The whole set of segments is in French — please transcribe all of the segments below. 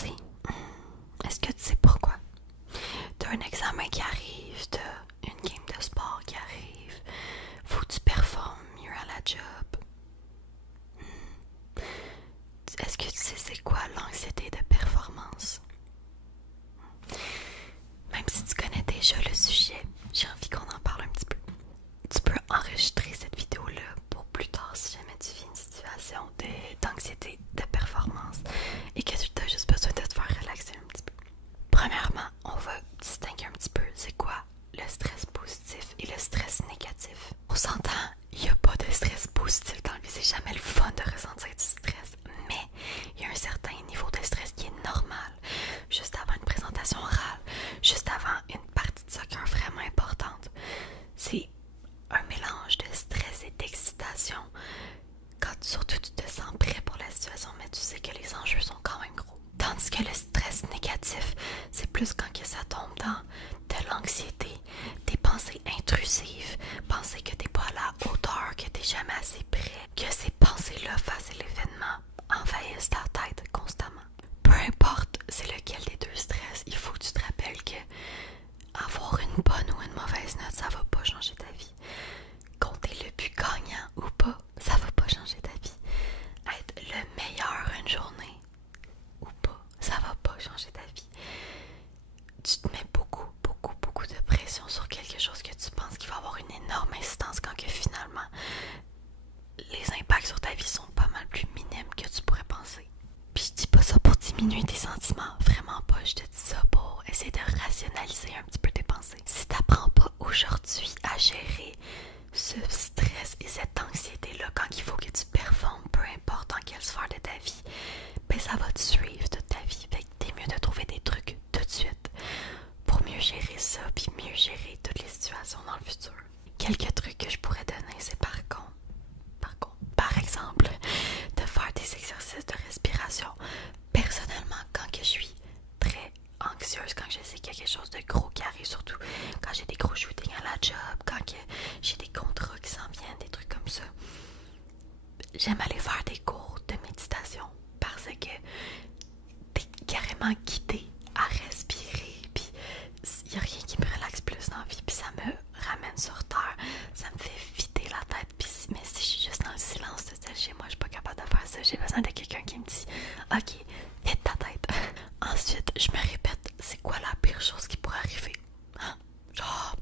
sais. Est-ce que tu sais pourquoi? T'as un examen qui arrive, t'as une game de sport qui arrive, faut que tu performes mieux à la job. Est-ce que tu sais c'est quoi l'anxiété de performance? Même si tu connais déjà le sujet, j'ai envie qu'on en parle un petit peu. Tu peux enregistrer cette vidéo-là pour plus tard si jamais tu vis une situation d'anxiété de performance et que tu as juste besoin de te faire relaxer un petit peu. Premièrement, on va distinguer un petit peu c'est quoi le stress positif et le stress négatif. On s'entend, il n'y a pas de stress positif dans la vie, c'est jamais le fun de ressentir du stress, mais il y a un certain niveau de stress qui est normal. Juste avant une présentation orale, juste avant une partie de soccer vraiment importante, c'est un mélange de stress et d'excitation. Quand surtout tu te sens prêt pour la situation, mais tu sais que les enjeux sont quand même gros. Tandis que le stress négatif, c'est plus quand que ça tombe dans de l'anxiété, des pensées intrusives, penser que t'es pas à la hauteur, que t'es jamais assez prêt, que ces pensées-là face à l'événement envahissent ta tête constamment. Peu importe c'est lequel des deux stress, il faut que tu te rappelles que avoir une bonne ou une mauvaise note, ça va pas changer ta vie. Compter le but gagnant ou pas, ça va pas changer ta vie. Être le meilleur une journée ou pas, ça va pas changer ta vie. Tu te mets beaucoup de pression sur quelque chose que tu penses qu'il va avoir une énorme incidence quand que finalement les impacts sur ta vie sont pas mal plus minimes que tu pourrais penser. Puis je dis pas ça pour diminuer tes sentiments, vraiment pas, je te dis ça pour essayer de rationaliser un petit peu tes pensées. Si t'apprends pas aujourd'hui à gérer ce stress et cette anxiété-là quand il faut que tu performes, peu importe dans quelle sphère de ta vie, ben ça va te suivre toute ta vie. Fait que t'es mieux de trouver des trucs tout de suite pour mieux gérer ça, puis mieux gérer toutes les situations dans le futur. Quelques trucs que je pourrais donner, c'est par exemple, de faire des exercices de respiration. Personnellement, quand que je suis très anxieuse, quand je sais qu'il y a quelque chose de gros qui arrive, surtout quand j'ai des gros shootings à la job, quand que j'ai des contrats qui s'en viennent, des trucs comme ça, j'aime aller faire des cours de méditation parce que t'es carrément guidé à respirer, puis il n'y a rien qui me relaxe plus dans la vie, puis ça me ramène sur terre, ça me fait vider la tête, puis mais si je suis juste dans le silence de celle chez moi, je suis pas capable de faire ça, j'ai besoin de quelqu'un qui me dit « Ok, vide ta tête ». Ensuite, je me répète, c'est quoi la pire chose qui pourrait arriver? Hein? Genre,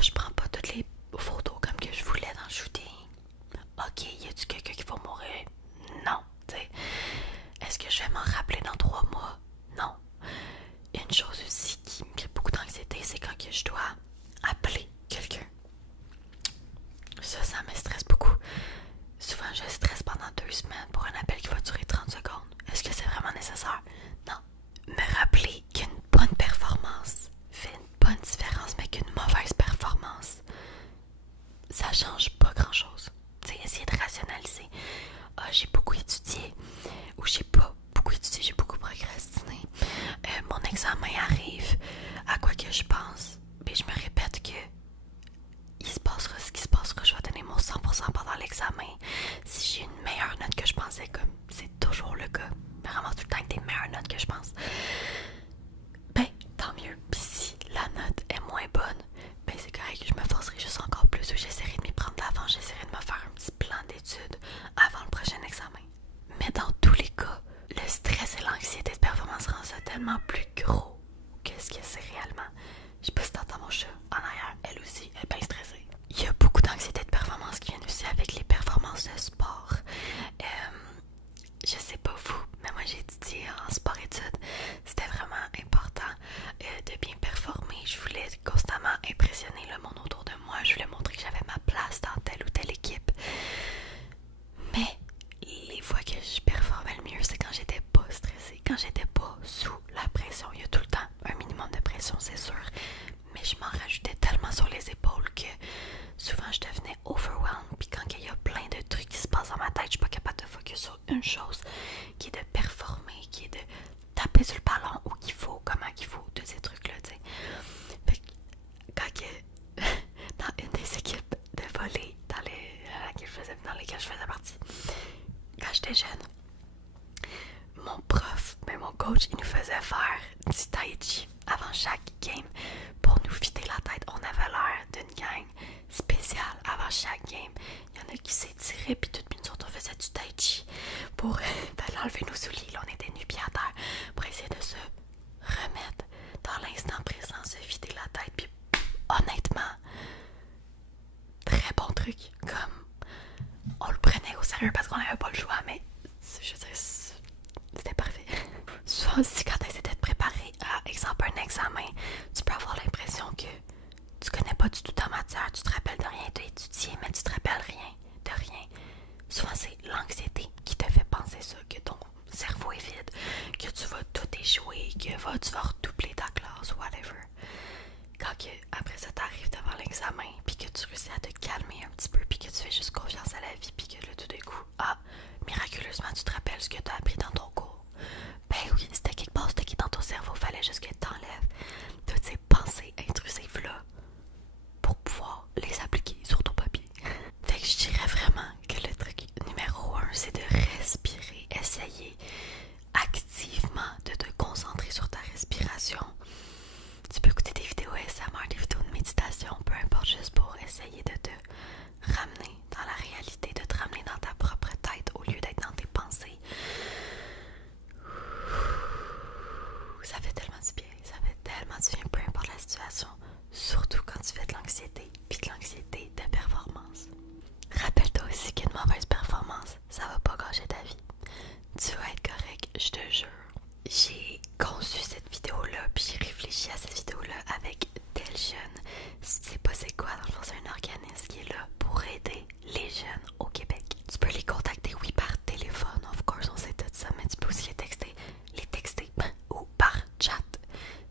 je prends pas toutes les photos comme que je voulais dans le shooting. Ok, y a-tu quelqu'un qui va mourir? Non, tu sais. Est-ce que je vais m'en rappeler dans 3 mois? Non. Une chose aussi qui me crée beaucoup d'anxiété, c'est quand que je dois appeler quelqu'un. Ça me stresse beaucoup. Souvent, je stresse pendant 2 semaines pour un appel qui va durer 30 secondes. Est-ce que c'est vraiment nécessaire? Non. Me rappeler qu'une bonne performance fait une bonne différence, mais qu'une mauvaise performance, ça change pas grand-chose. Tu sais, essayer de rationaliser. Ah, j'ai beaucoup étudié, ou j'ai pas beaucoup étudié, j'ai beaucoup procrastiné. Mon examen arrive, à quoi que je pense, puis je me répète que il se passera ce qui se passera, je vais donner mon 100% pendant l'examen. Si j'ai une meilleure note que je pensais, comme c'est toujours le cas, vraiment tout le temps avec des meilleures notes que je pense, ben tant mieux. Puis si la note est moins bonne, ben c'est correct, je me forcerai juste encore plus, ou j'essaierai de m'y prendre d'avant, j'essaierai de me faire un petit plan d'études avant le prochain examen. Mais dans tous les cas, le stress et l'anxiété de performance rend ça tellement plus gros que ce que c'est réellement. Je sais pas si t'entends mon chat en arrière, elle aussi, elle est bien stressée. Il y a beaucoup d'anxiété de performance qui viennent aussi avec les performances de sport. Je sais pas vous, mais moi j'ai étudié en sport-études. C'était vraiment important de bien performer. Je voulais constamment impressionner le monde autour de moi. Je voulais montrer que j'avais ma place dans telle ou telle équipe. Mais les fois que je performais le mieux, c'est quand j'étais pas stressée, quand j'étais pas sous la pression. Il y a tout le temps un minimum de pression, c'est sûr, mais je m'en rajoutais tellement sur les épaules que souvent je devenais overwhelmed. Puis quand il y a plein de trucs qui se passent dans ma tête, je suis pas capable de focus sur une chose, qui est de performer, qui est de taper sur le ballon où qu'il faut, comment qu'il faut, tous ces trucs-là, tu sais. Fait que quand que, dans une des équipes de volley dans lesquelles je faisais partie, quand j'étais jeune, mon prof, mon coach, il nous faisait faire du tai chi avant chaque game pour nous vider la tête. On avait l'air d'une gang spéciale avant chaque game. Il y en a qui s'étiraient, puis toutes nous autres, on faisait du tai chi pour enlever nos souliers. Là, on était nus pieds à terre pour essayer de se remettre dans l'instant présent, se vider la tête. Puis honnêtement, très bon truc. Comme on le prenait au sérieux parce qu'on n'avait pas le choix, mais je veux dire, c'était parfait. Souvent aussi, quand tu essaies de te préparer à, exemple, un examen, tu peux avoir l'impression que tu connais pas du tout ta matière, tu te rappelles de rien, tu as étudié, mais tu te rappelles rien de rien. Souvent, c'est l'anxiété qui te fait penser ça, que ton cerveau est vide, que tu vas tout échouer, que tu vas redoubler ta classe, whatever. Quand après ça t'arrive devant l'examen, puis que tu réussis à te calmer un petit peu, puis que tu fais juste confiance à la vie, puis que là tout d'un coup, miraculeusement tu te rappelles ce que tu as appris dans ton cours. Ben oui, c'était quelque part, c'était qui dans ton cerveau, fallait juste que tu enlèves toutes ces pensées intrusives là pour pouvoir les appliquer sur ton papier. Fait que je dirais vraiment que le truc numéro 1, c'est de respirer, essayer activement de te concentrer sur ta respiration. Tu peux écouter des vidéos ASMR, des vidéos de méditation, peu importe, juste pour essayer de te ramener dans la réalité, de te ramener dans ta propre tête au lieu d'être dans tes pensées. Ça fait tellement du bien, ça fait tellement du bien, peu importe la situation, surtout quand tu fais de l'anxiété, puis de l'anxiété de performance. Rappelle-toi aussi qu'une mauvaise performance, ça va pas gâcher ta vie. Tu vas être correct, je te jure. J'ai conçu cette vidéo-là, puis j'ai réfléchi à cette vidéo-là avec Teljeune. Si tu sais pas c'est quoi, dans le fond, c'est un organisme qui est là pour aider les jeunes au Québec. Tu peux les contacter, oui, par téléphone, of course, on sait tout ça, mais tu peux aussi les texter ou par chat,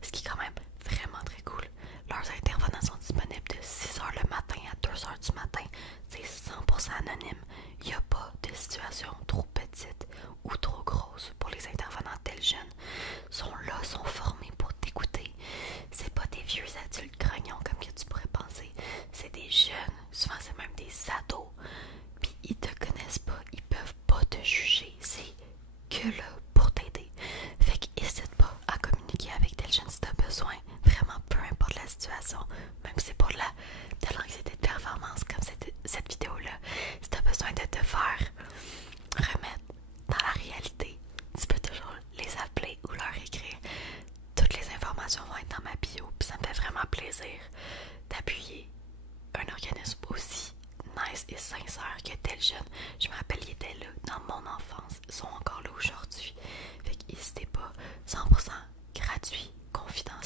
ce qui est quand même vraiment très cool. Leurs intervenants sont disponibles de 6h le matin à 2h du matin. C'est 100% anonyme. Il n'y a pas de situation trop petite ou trop grosse pour les intervenants tels jeunes. Sont là, sont formés pour t'écouter. C'est pas des vieux adultes grognons comme que tu pourrais penser. C'est des jeunes, souvent c'est même des ados. Puis ils te connaissent pas, ils peuvent pas te juger. C'est que là pour t'aider. Fait qu'hésite pas à communiquer avec tel jeune si t'as besoin. Vraiment, peu importe la situation, même si c'est pour de l'anxiété de performance comme cette vidéo-là, si t'as besoin de te faire remettre dans la réalité, tu peux toujours les appeler ou leur écrire. Toutes les informations vont être dans ma bio, puis ça me fait vraiment plaisir d'appuyer un organisme aussi nice et sincère que tel jeune. Je me rappelle, il était là dans mon enfance, ils sont encore là aujourd'hui. Fait qu'hésitez pas, 100% gratuit, confidentiel.